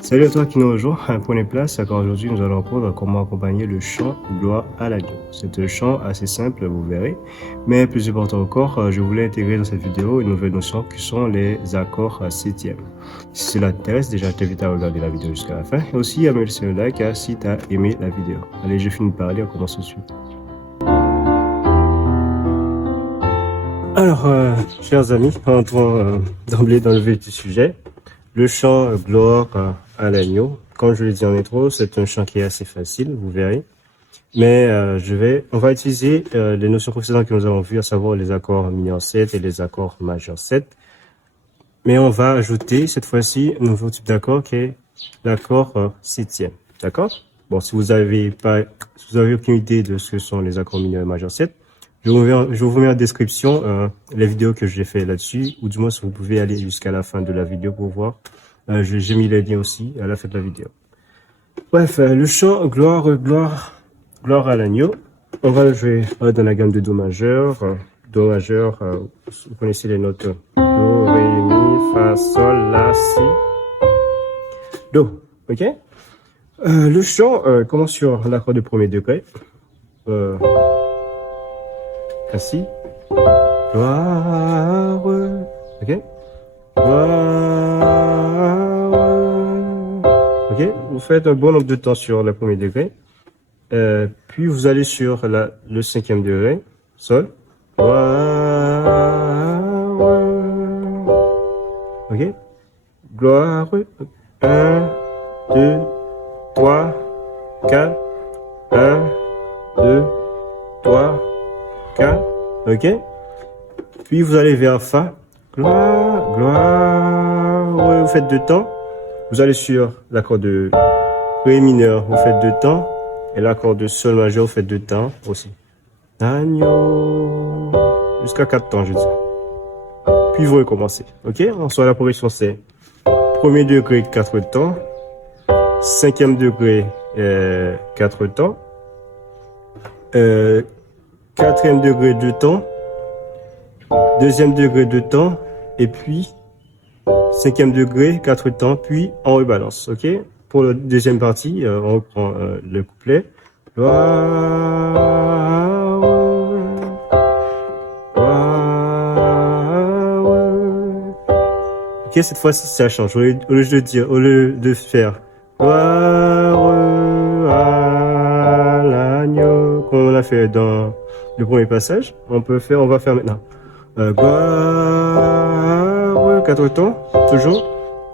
Salut à toi qui nous rejoint. Prenez place, car aujourd'hui nous allons apprendre comment accompagner le chant Gloire à l'agneau. C'est un chant assez simple, vous verrez, mais plus important encore, je voulais intégrer dans cette vidéo une nouvelle notion qui sont les accords septièmes. Si cela t'intéresse, déjà je t'invite à regarder la vidéo jusqu'à la fin et aussi à me laisser un like si tu as aimé la vidéo. Allez, je finis de parler, on commence tout de suite. Alors, chers amis, entrons d'emblée dans le vif du sujet. Le chant Gloire à l'agneau, comme je l'ai dit en intro, c'est un chant qui est assez facile, vous verrez. Mais on va utiliser les notions précédentes que nous avons vues, à savoir les accords mineurs 7 et les accords majeurs 7. Mais on va ajouter cette fois-ci un nouveau type d'accord qui est l'accord septième. D'accord? Bon, si vous avez aucune idée de ce que sont les accords mineurs et majeurs 7, je vous mets en description les vidéos que j'ai fait là-dessus, ou du moins si vous pouvez aller jusqu'à la fin de la vidéo pour voir. J'ai mis les liens aussi à la fin de la vidéo. Bref, le chant Gloire à l'agneau. On va le jouer dans la gamme de Do majeur. Do majeur, vous connaissez les notes Do, Ré, Mi, Fa, Sol, La, Si, Do. Ok? Le chant commence sur l'accord de premier degré. Ainsi. Gloire. Ok? Gloire. Ok? Vous faites un bon nombre de temps sur le premier degré. Puis vous allez sur le cinquième degré. Sol. Gloire. Ok? Gloire. 1, 2, 3, 4. 1, 2, 3, 4. Ok? Puis vous allez vers Fa. Gloire, gloire. Vous faites 2 temps. Vous allez sur l'accord de Ré mineur, vous faites 2 temps. Et l'accord de Sol majeur, vous faites 2 temps aussi. Agneau. Jusqu'à 4 temps, je dis. Puis vous recommencez. Ok? Ensuite, la progression, c'est premier degré, 4 temps. Cinquième degré, 4 temps. Quatrième degré, 2 temps. Deuxième degré, 2 temps. Et puis, cinquième degré, 4 temps. Puis, on rebalance. Ok? Pour la deuxième partie, on reprend le couplet. Ok, cette fois-ci, ça change. Au lieu de dire, au lieu de faire gloire à l'agneau, comme on l'a fait dans le premier passage, on va faire maintenant gloire, 4 temps, toujours.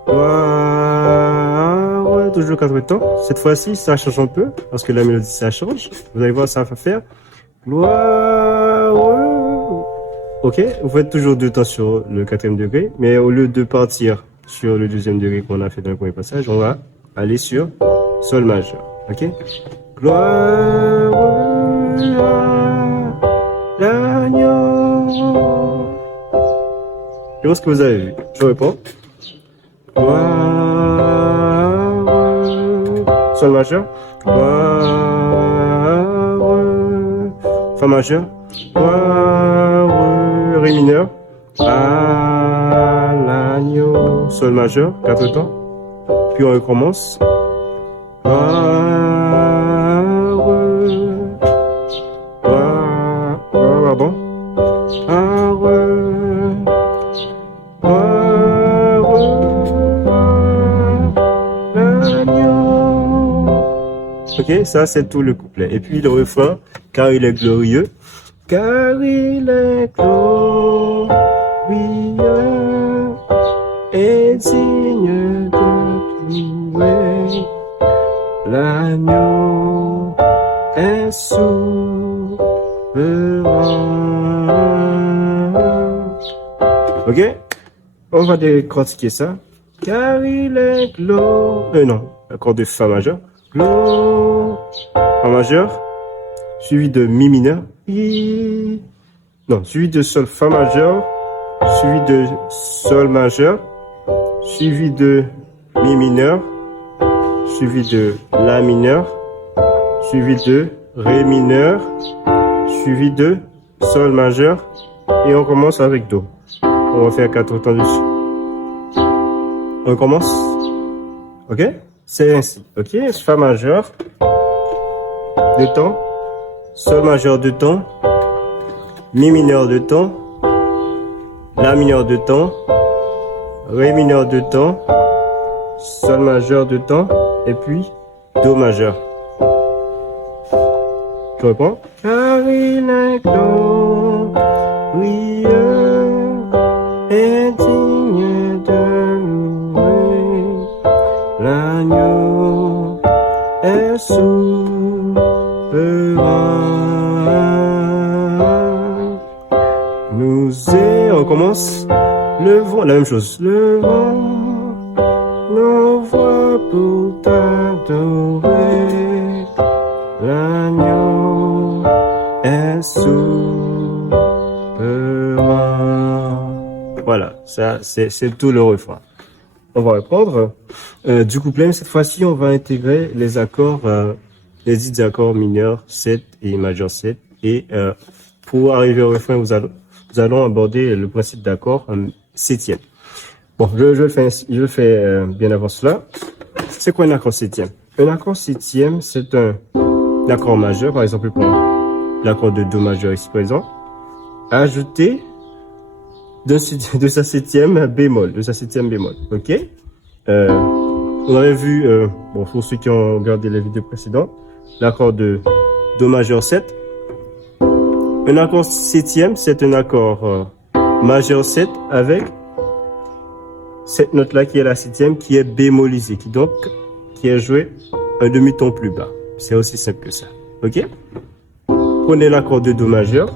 Gloire, toujours 4 temps. Cette fois-ci, ça change un peu, parce que la mélodie, ça change. Vous allez voir, ça va faire gloire. Ok, vous faites toujours 2 temps sur le quatrième degré, mais au lieu de partir sur le deuxième degré qu'on a fait dans le premier passage, on va aller sur Sol majeur. Ok? Gloire à l'agneau. Je pense que vous avez vu. Je réponds. Gloire. Sol majeur. Gloire. Fa majeur. Gloire. Ré mineur. À l'agneau. Sol majeur. 4 temps. Puis on recommence. Pardon. Ok, ça c'est tout le couplet. Et puis le refrain, car il est glorieux. Car il est glorieux et digne de louer. L'agneau est souverain. Ok? On va décortiquer ça. Car il est glorieux. Non, accord de Fa majeur. Fa majeur. Suivi de Mi mineur. Non, suivi de Sol Fa majeur. Suivi de Sol majeur. Suivi de Mi mineur. Suivi de La mineur, suivi de Ré mineur, suivi de Sol majeur, et on commence avec Do. On va faire 4 temps dessus. On commence. Ok? C'est ainsi. Ok? Fa majeur, de temps, sol majeur de temps, mi mineur de temps, la mineur de temps, ré mineur de temps, sol majeur de temps, et puis do majeur. Je reprends. Caroline Claude, oui, est digne de louer. L'agneau est souverain. On commence. Le vent, la même chose. Le vent n'envoie pour t'adorer. L'agneau est souverain. Voilà, ça c'est tout le refrain. On va reprendre du couplet, mais cette fois-ci on va intégrer les accords, les dits accords mineurs 7 et majeur 7. Et pour arriver au refrain, nous allons aborder le principe d'accord septième. Bon, je le fais bien avant cela. C'est quoi un accord septième? Un accord septième, c'est un accord majeur, par exemple pour l'accord de do majeur ici présent, ajouté de sa septième bémol, ok? On avait vu, bon, pour ceux qui ont regardé les vidéos précédentes, l'accord de do majeur 7. Un accord septième, c'est un accord majeur 7 avec cette note-là qui est la septième, qui est bémolisée, qui est jouée un demi-ton plus bas. C'est aussi simple que ça, ok? Prenez l'accord de do majeur,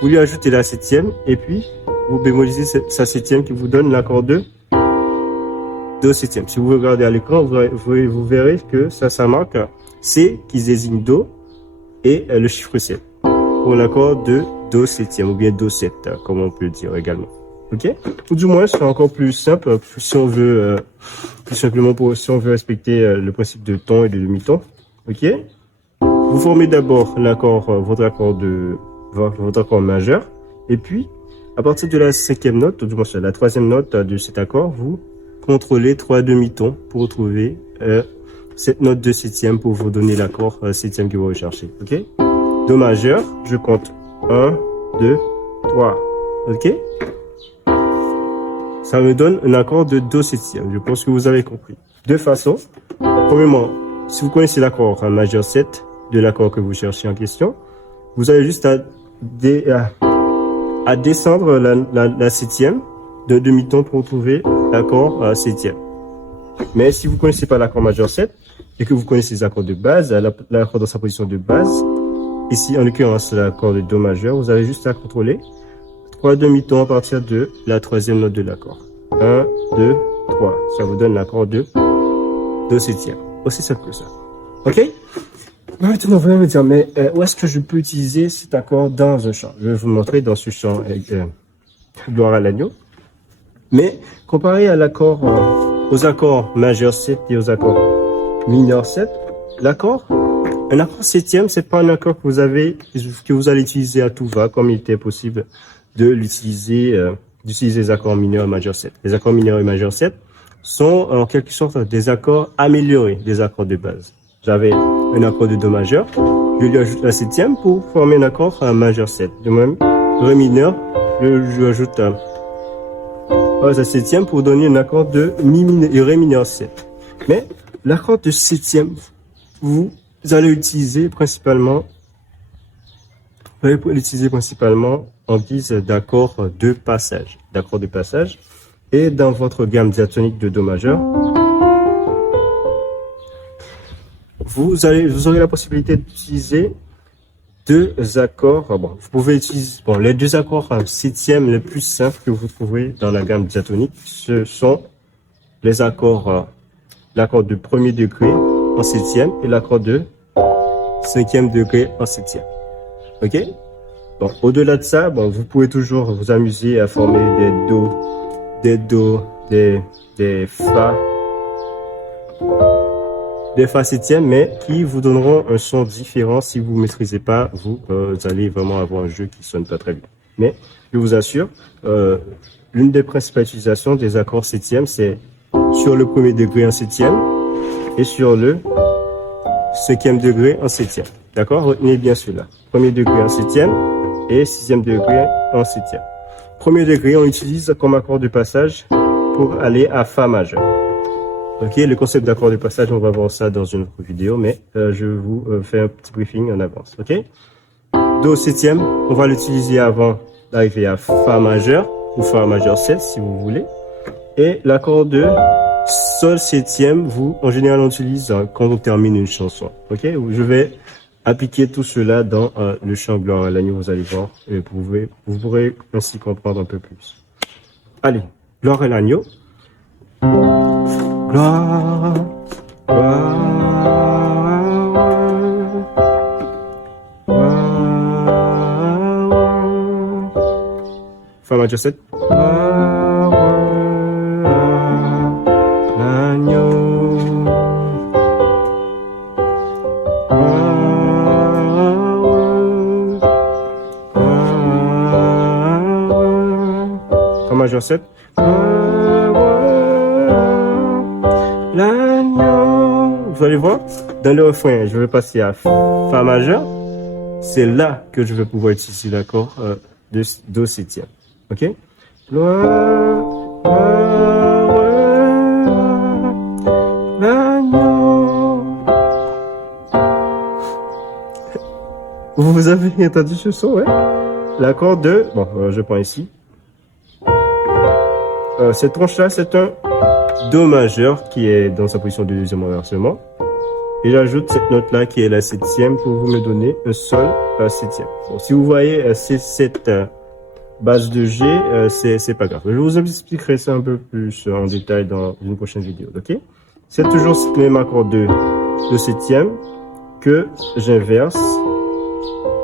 vous lui ajoutez la septième, et puis vous bémolisez sa septième qui vous donne l'accord de do septième. Si vous regardez à l'écran, vous verrez que ça marque C qui désigne do et le chiffre 7 pour l'accord de do septième ou bien do 7, comme on peut le dire également. Ok? Ou du moins, c'est encore plus simple si on veut, plus simplement si on veut respecter le principe de ton et de demi-ton. Ok? Vous formez d'abord votre accord majeur, et puis à partir de la cinquième note, ou du moins la troisième note de cet accord, vous contrôlez 3 demi-tons pour trouver cette note de septième pour vous donner l'accord septième que vous recherchez. Ok? Do majeur, je compte 1, 2, 3. Ok? Ça me donne un accord de do septième. Je pense que vous avez compris. Deux façons. Premièrement, si vous connaissez l'accord majeur 7 de l'accord que vous cherchez en question, vous avez juste à descendre la septième de demi-ton pour trouver l'accord septième. Mais si vous ne connaissez pas l'accord majeur 7 et que vous connaissez les accords de base, l'accord dans sa position de base, ici en l'occurrence l'accord de do majeur, vous avez juste à contrôler 3 demi-tons à partir de la troisième note de l'accord. 1, 2, 3. Ça vous donne l'accord de do septième. Aussi simple que ça. Ok? Maintenant, vous allez me dire, mais où est-ce que je peux utiliser cet accord dans un chant? Je vais vous montrer dans ce chant Gloire à l'agneau. Mais comparé à aux accords majeurs 7 et aux accords mineurs 7, un accord septième, c'est pas un accord que vous allez utiliser à tout va, comme il était possible de d'utiliser les accords mineurs et majeurs 7. Les accords mineurs et majeurs 7 sont en quelque sorte des accords améliorés des accords de base. J'avais un accord de do majeur, je lui ajoute la septième pour former un accord majeur 7. De même, ré mineur, je lui ajoute la septième pour donner un accord de ré mineur 7. Mais l'accord de septième, vous allez l'utiliser principalement en guise d'accord de passage. Et dans votre gamme diatonique de do majeur, vous aurez la possibilité d'utiliser deux accords. Bon, vous pouvez utiliser les deux accords septième les plus simples que vous trouverez dans la gamme diatonique. Ce sont les accords, l'accord de premier degré en septième et l'accord de cinquième degré en septième. Ok? Bon, au-delà de ça, vous pouvez toujours vous amuser à former des fa septième, mais qui vous donneront un son différent. Si vous ne maîtrisez pas, vous allez vraiment avoir un jeu qui sonne pas très bien. Mais je vous assure, l'une des principales utilisations des accords septième, c'est sur le premier degré en septième et sur le cinquième degré en septième. D'accord? Retenez bien cela. Premier degré en septième et sixième degré en septième. Premier degré, on utilise comme accord de passage pour aller à Fa majeur. Ok, le concept d'accord de passage, on va voir ça dans une autre vidéo, mais je vous fais un petit briefing en avance. Ok? Do septième, on va l'utiliser avant d'arriver à Fa majeur ou Fa majeur 7 si vous voulez. Et l'accord de Sol septième, en général, on l'utilise quand on termine une chanson. Ok? Je vais appliquer tout cela dans le chant Gloire à l'agneau, vous allez voir, et vous pourrez ainsi comprendre un peu plus. Allez, Gloire à l'agneau. Gloire, gloire, Fa majeur 7. Fa majeur 7. L'agneau. Vous allez voir, dans le refrain, je vais passer à Fa majeur. C'est là que je vais pouvoir utiliser l'accord de Do septième. Ok? L'agneau. Vous avez entendu ce son, ouais? L'accord de... Bon, je prends ici. Cette tranche-là, c'est un Do majeur qui est dans sa position de deuxième renversement. Et j'ajoute cette note-là qui est la septième pour vous me donner un Sol septième. Bon, si vous voyez cette base de G, c'est pas grave. Je vous expliquerai ça un peu plus en détail dans une prochaine vidéo, ok? C'est toujours ce même accord de septième que j'inverse.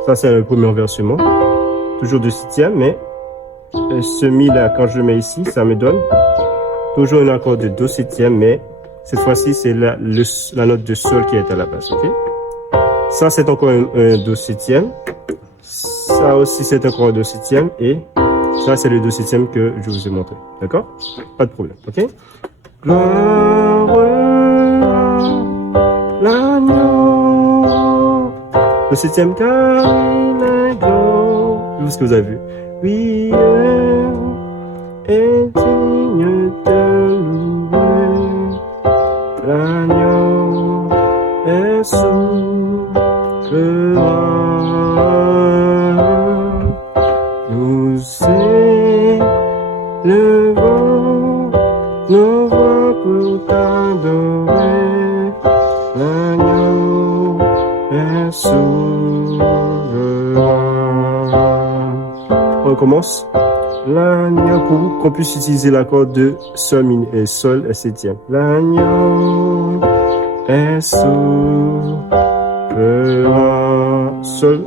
Ça, c'est le premier renversement. Toujours de septième, mais ce Mi-là, quand je le mets ici, ça me donne toujours un accord de Do septième, mais cette fois-ci, c'est la note de Sol qui est à la base, ok? Ça, c'est encore un Do septième. Ça aussi, c'est encore un Do septième. Et ça, c'est le Do septième que je vous ai montré, d'accord? Pas de problème, ok? Gloire, l'agneau. Le septième, l'agneau. Tout ce que vous avez vu. Oui, est digne de louer. L'agneau est souverain. Nous élevons nos voix pour t'adorer. L'agneau est souverain. On recommence. L'agneau, pour qu'on puisse utiliser l'accord de Sol et Sol septième. L'agneau est souverain. Sol,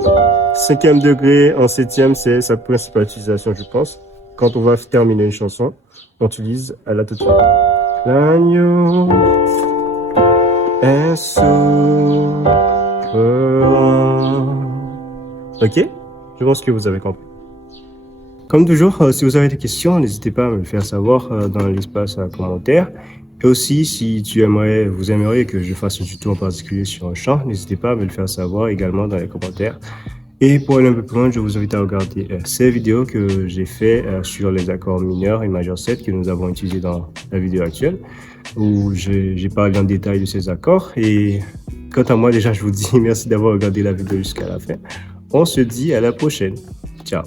cinquième degré en septième, c'est sa principale utilisation, je pense. Quand on va terminer une chanson, on utilise à la toute fin. L'agneau est souverain. Ok? Je pense que vous avez compris. Comme toujours, si vous avez des questions, n'hésitez pas à me le faire savoir dans l'espace commentaire. Et aussi, si vous aimeriez que je fasse un tuto en particulier sur un chant, n'hésitez pas à me le faire savoir également dans les commentaires. Et pour aller un peu plus loin, je vous invite à regarder ces vidéos que j'ai fait sur les accords mineurs et majeur 7 que nous avons utilisés dans la vidéo actuelle, où j'ai parlé en détail de ces accords. Et quant à moi, déjà, je vous dis merci d'avoir regardé la vidéo jusqu'à la fin. On se dit à la prochaine. Ciao.